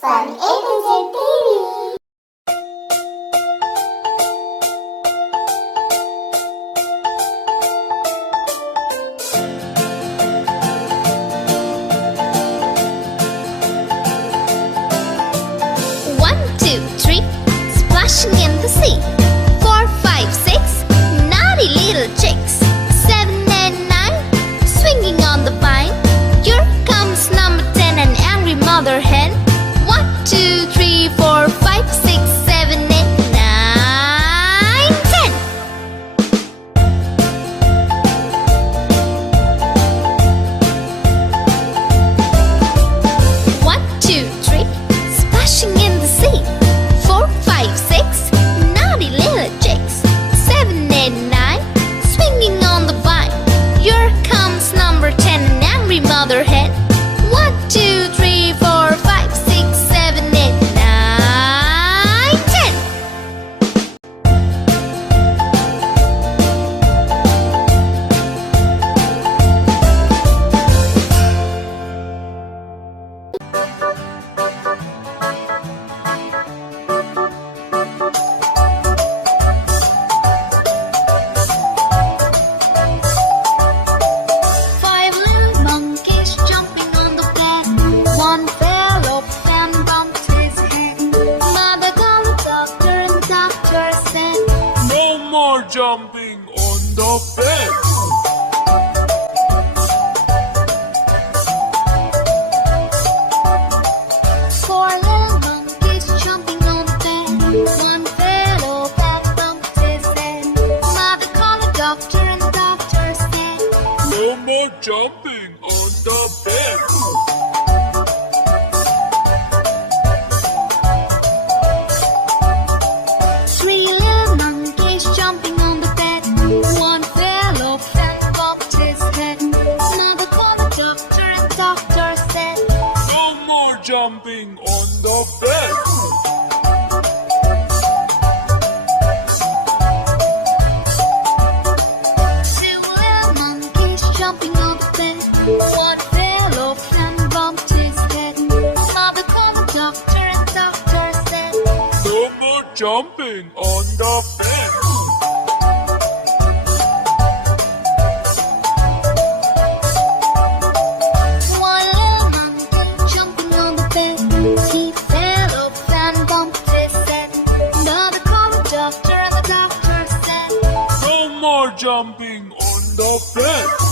Fun A2Z TV. One, two, three, splashing in the sea. 4, 5, 6, naughty little chicks. 7 and 9, swinging on the vine. Here comes number 10, an angry mother hen. 1, 2, 3, 4, 5, 6, 7, 8, 9, 10. One, two, three, splashing in the sea. 4, 5, 6, naughty little chicks. 7, 8, 9, swinging on the vine. Here comes number 10, an angry mother hen. 1, 2, 3, 4, 5, 6, 7, 8, 9, 10. Five little monkeys jumping on the bed. One fell off and bumped his head. Mother called the doctor and the doctor said, No more jumping on the bed. Four little monkeys jumping on the bed. One fell off and bumped his head. Mother called the doctor and the doctor said, No more jumping on the bed. Three little monkeys jumping on the bed. One fell off and bumped his head. Mother called the doctor and the doctor said, No more jumping on the bed. Two little monkeys jumping on the bed. One fell off and bumped his head. Mother called the doctor and the doctor said, No more jumping on the bed. One little monkey jumping on the bed. He fell off and bumped his head. Mother called the doctor and the doctor said, No more jumping on the bed.